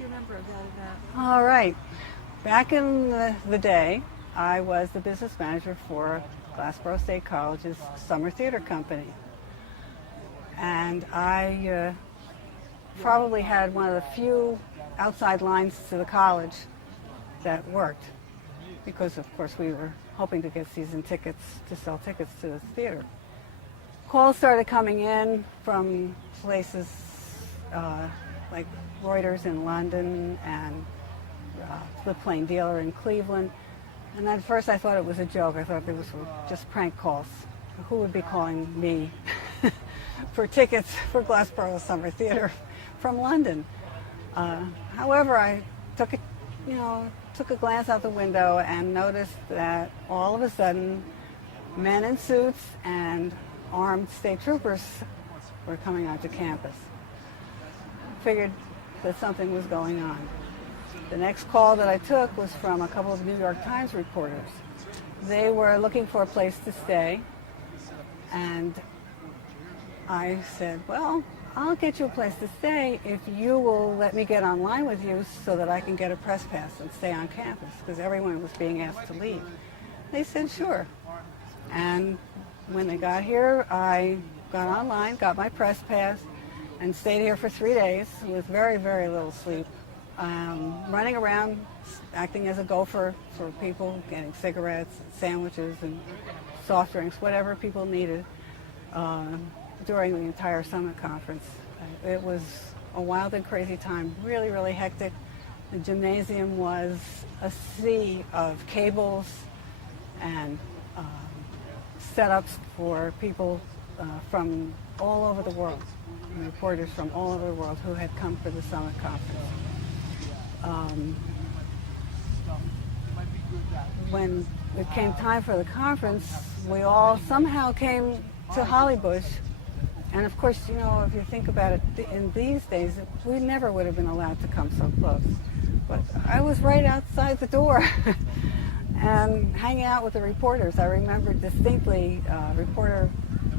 do you remember of that event? All right. Back in the day, I was the business manager for Glassboro State College's summer theater company. And I probably had one of the few outside lines to the college that worked because, of course, we were hoping to get season tickets to sell tickets to the theater. Calls started coming in from places like Reuters in London and the Plain Dealer in Cleveland. And at first I thought it was a joke. I thought they were just prank calls. Who would be calling me for tickets for Glassboro Summer Theater from London? However, I took a glance out the window and noticed that all of a sudden men in suits and armed state troopers were coming onto campus. Figured that something was going on. The next call that I took was from a couple of New York Times reporters. They were looking for a place to stay, and I said, well, I'll get you a place to stay if you will let me get online with you so that I can get a press pass and stay on campus, because everyone was being asked to leave. They said, sure. And when they got here, I got online, got my press pass, and stayed here for 3 days with very, very little sleep, running around, acting as a gopher for people, getting cigarettes, sandwiches, and soft drinks, whatever people needed during the entire summit conference. It was a wild and crazy time, really, really hectic. The gymnasium was a sea of cables and setups for people from all over the world, reporters from all over the world who had come for the summit conference. When it came time for the conference, we all somehow came to Hollybush. And of course, you know, if you think about it, in these days, we never would have been allowed to come so close. But I was right outside the door and hanging out with the reporters. I remember distinctly a reporter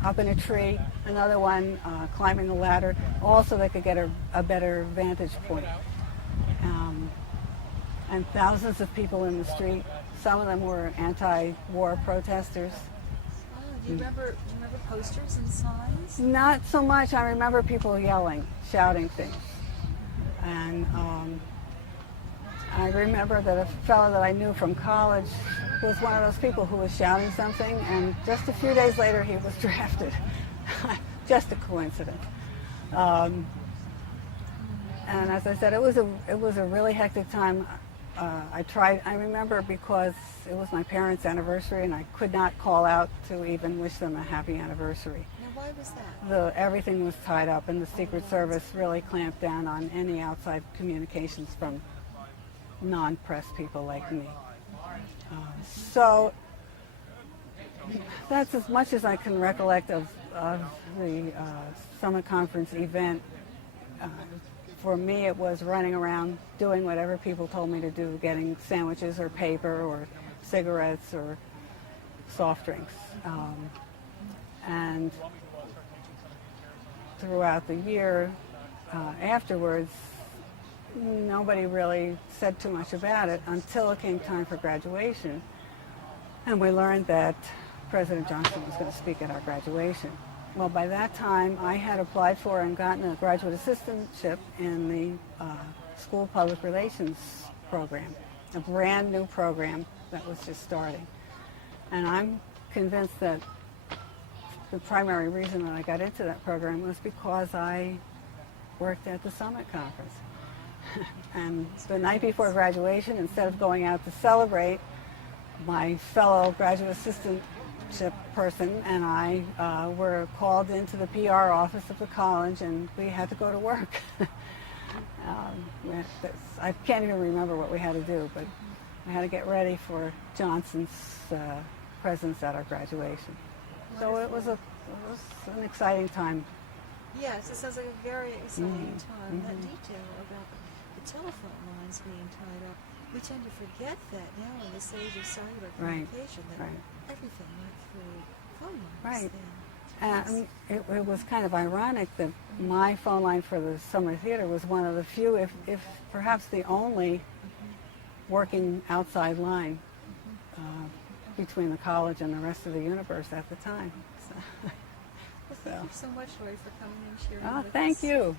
up in a tree, another one climbing a ladder, all so they could get a better vantage point. And thousands of people in the street. Some of them were anti-war protesters. Do you remember posters and signs? Not so much. I remember people yelling, shouting things. And I remember that a fellow that I knew from college was one of those people who was shouting something, and just a few days later he was drafted. Just a coincidence. And as I said, it was a really hectic time. I remember because it was my parents' anniversary and I could not call out to even wish them a happy anniversary. Now, why was that? Everything was tied up, and the Secret Service really clamped down on any outside communications from non-press people like me. So that's as much as I can recollect of the Summit Conference event. For me, it was running around doing whatever people told me to do, getting sandwiches or paper or cigarettes or soft drinks. And throughout the year afterwards, nobody really said too much about it until it came time for graduation. And we learned that President Johnson was going to speak at our graduation. Well, by that time, I had applied for and gotten a graduate assistantship in the school public relations program, a brand new program that was just starting. And I'm convinced that the primary reason that I got into that program was because I worked at the Summit Conference. And the night before graduation, instead of going out to celebrate, my fellow graduate assistantship person and I were called into the PR office of the college, and we had to go to work. I can't even remember what we had to do, but we had to get ready for Johnson's presence at our graduation. So it was an exciting time. Yes, it sounds like a very exciting time. That detail about the telephone lines being tied up, we tend to forget that now in this age of cellular communication, that everything went through phone lines. Right. Then. And it was kind of ironic that my phone line for the summer theater was one of the few, if perhaps the only, working outside line between the college and the rest of the universe at the time. Well, thank you so much, Lori, for coming and sharing Oh, with thank us. you.